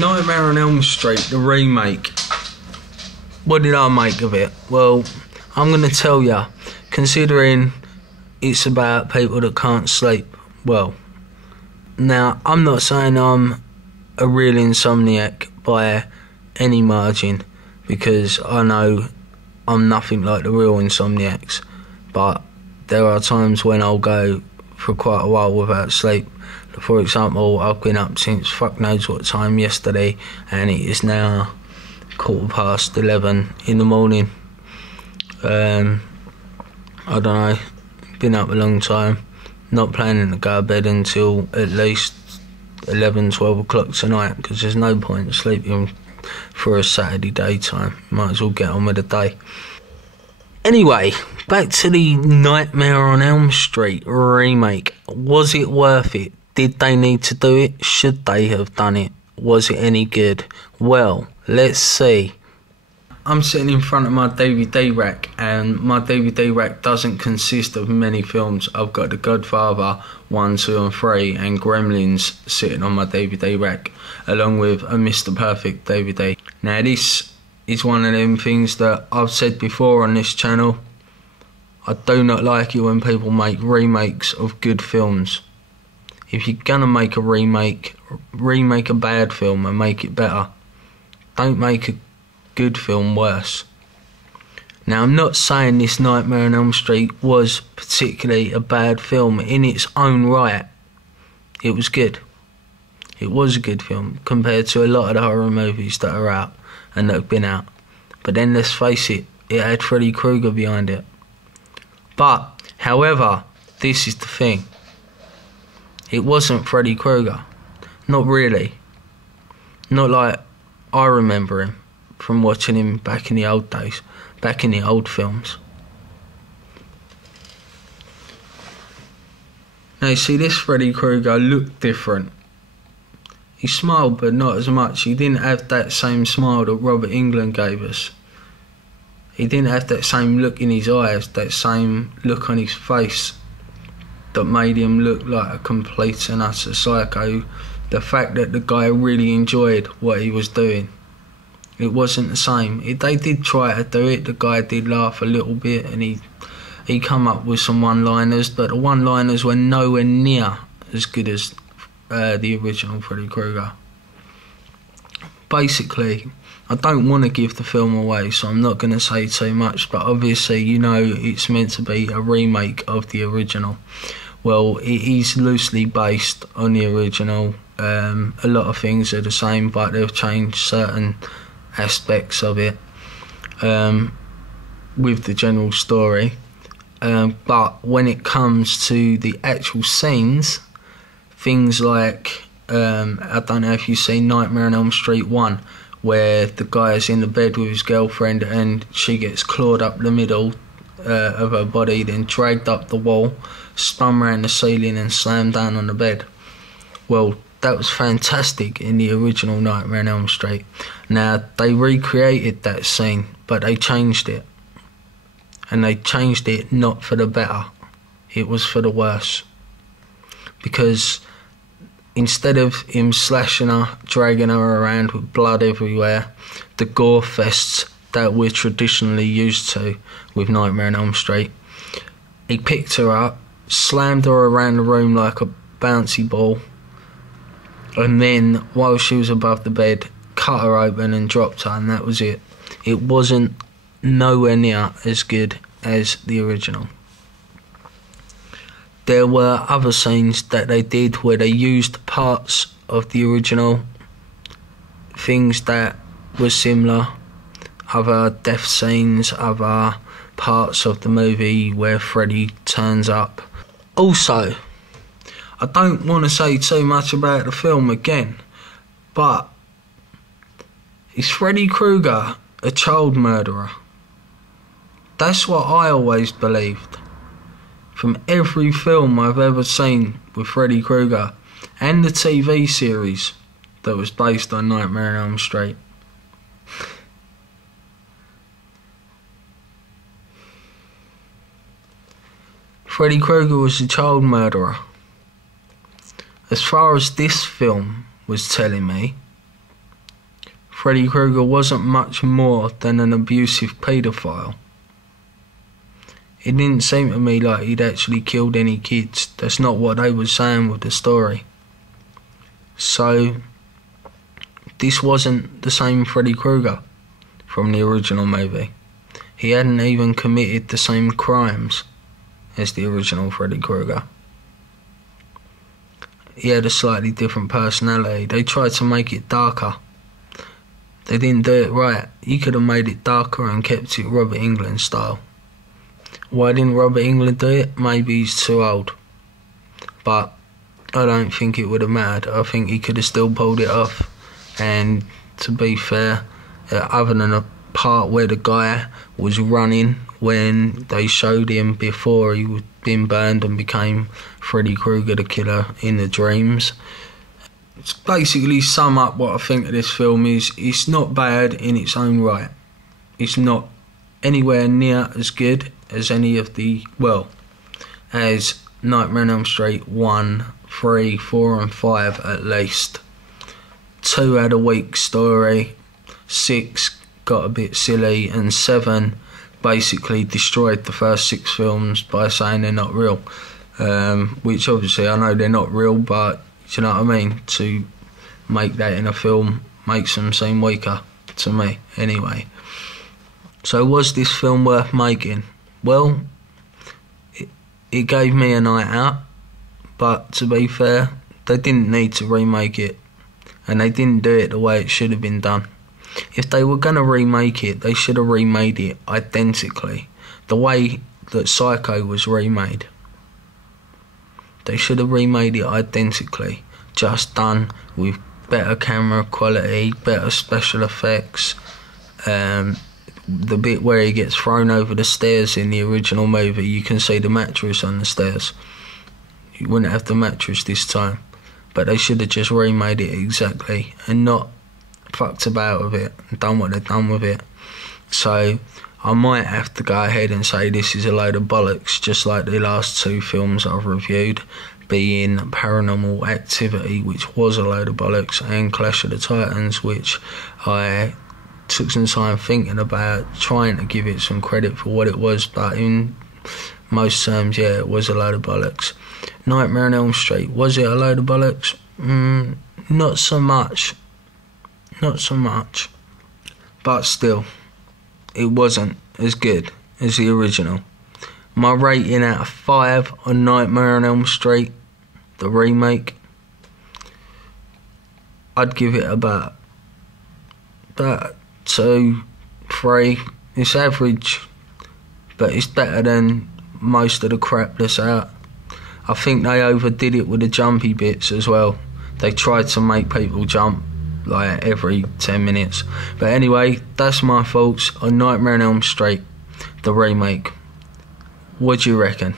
Nightmare on Elm Street, the remake. What did I make of it? Well, I'm going to tell ya, considering it's about people that can't sleep. Well, now, I'm not saying I'm a real insomniac by any margin, because I know I'm nothing like the real insomniacs, but there are times when I'll go for quite a while without sleep. For example, I've been up since fuck knows what time yesterday, and it is now 11:15 in the morning. I don't know, been up a long time, not planning to go to bed until at least 11-12 o'clock tonight, because there's no point sleeping for a Saturday daytime. Might as well get on with the day. Anyway, back to the Nightmare on Elm Street remake. Was it worth it? Did they need to do it? Should they have done it? Was it any good? Well, let's see. I'm sitting in front of my DVD rack, and my DVD rack doesn't consist of many films. I've got The Godfather 1, 2 and 3 and Gremlins sitting on my DVD rack, along with a Mr. Perfect DVD. Now this is one of them things that I've said before on this channel. I do not like it when people make remakes of good films. If you're gonna make a remake a bad film and make it better. Don't make a good film worse. Now, I'm not saying this Nightmare on Elm Street was particularly a bad film in its own right. It was good. It was a good film compared to a lot of the horror movies that are out and that have been out. But then let's face it, it had Freddy Krueger behind it. But, however, this is the thing. It wasn't Freddy Krueger. Not really. Not like I remember him from watching him back in the old days, back in the old films. Now you see, this Freddy Krueger looked different. He smiled, but not as much. He didn't have that same smile that Robert Englund gave us. He didn't have that same look in his eyes, that same look on his face that made him look like a complete and utter psycho. The fact that the guy really enjoyed what he was doing. It wasn't the same. They did try to do it. The guy did laugh a little bit, and he come up with some one-liners, but the one-liners were nowhere near as good as the original Freddy Krueger. Basically, I don't want to give the film away, so I'm not going to say too much, but obviously, you know, it's meant to be a remake of the original. Well, it is loosely based on the original. A lot of things are the same, but they've changed certain aspects of it with the general story. But when it comes to the actual scenes, things like, I don't know if you've seen Nightmare on Elm Street 1, where the guy is in the bed with his girlfriend and she gets clawed up the middle of her body, then dragged up the wall, spun around the ceiling and slammed down on the bed. Well, that was fantastic in the original Nightmare on Elm Street. Now, they recreated that scene, but they changed it. And they changed it not for the better. It was for the worse. Because instead of him slashing her, dragging her around with blood everywhere, the gore fests that we're traditionally used to with Nightmare on Elm Street, he picked her up, slammed her around the room like a bouncy ball, and then, while she was above the bed, cut her open and dropped her, and that was it. It wasn't nowhere near as good as the original. There were other scenes that they did where they used parts of the original, things that were similar, other death scenes, other parts of the movie where Freddy turns up. Also, I don't want to say too much about the film again, but is Freddy Krueger a child murderer? That's what I always believed. From every film I've ever seen with Freddy Krueger, and the TV series that was based on Nightmare on Elm Street. Freddy Krueger was a child murderer. As far as this film was telling me, Freddy Krueger wasn't much more than an abusive paedophile. It didn't seem to me like he'd actually killed any kids. That's not what they were saying with the story. So, this wasn't the same Freddy Krueger from the original movie. He hadn't even committed the same crimes as the original Freddy Krueger. He had a slightly different personality. They tried to make it darker. They didn't do it right. You could have made it darker and kept it Robert Englund style. Why didn't Robert Englund do it? Maybe he's too old. But I don't think it would have mattered. I think he could have still pulled it off. And to be fair, other than a part where the guy was running when they showed him before he was been burned and became Freddy Krueger the killer in the dreams. It's basically sum up what I think of this film is it's not bad in its own right. It's not anywhere near as good as any of the, well, as Nightmare on Elm Street 1, 3, 4 and 5 at least. 2 had a weak story, 6 got a bit silly, and 7 basically destroyed the first 6 films by saying they're not real. Which obviously I know they're not real, but do you know what I mean? To make that in a film makes them seem weaker, to me, anyway. So was this film worth making? Well, it gave me a night out, but to be fair, they didn't need to remake it, and they didn't do it the way it should have been done. If they were going to remake it, they should have remade it identically, the way that Psycho was remade. They should have remade it identically, just done with better camera quality, better special effects. The bit where he gets thrown over the stairs in the original movie, you can see the mattress on the stairs. You wouldn't have the mattress this time, but they should have just remade it exactly and not fucked about with it and done what they've done with it. So I might have to go ahead and say this is a load of bollocks, just like the last 2 films I've reviewed, being Paranormal Activity, which was a load of bollocks, and Clash of the Titans, which I took some time thinking about, trying to give it some credit for what it was, but in most terms, yeah, it was a load of bollocks. Nightmare on Elm Street, was it a load of bollocks? Not so much. Not so much. But still, it wasn't as good as the original. My rating out of 5 on Nightmare on Elm Street, the remake, I'd give it about 2, 3. It's average, but it's better than most of the crap that's out. I think they overdid it with the jumpy bits as well. They tried to make people jump like every 10 minutes. But anyway, that's my thoughts on Nightmare on Elm Street, the remake. What do you reckon?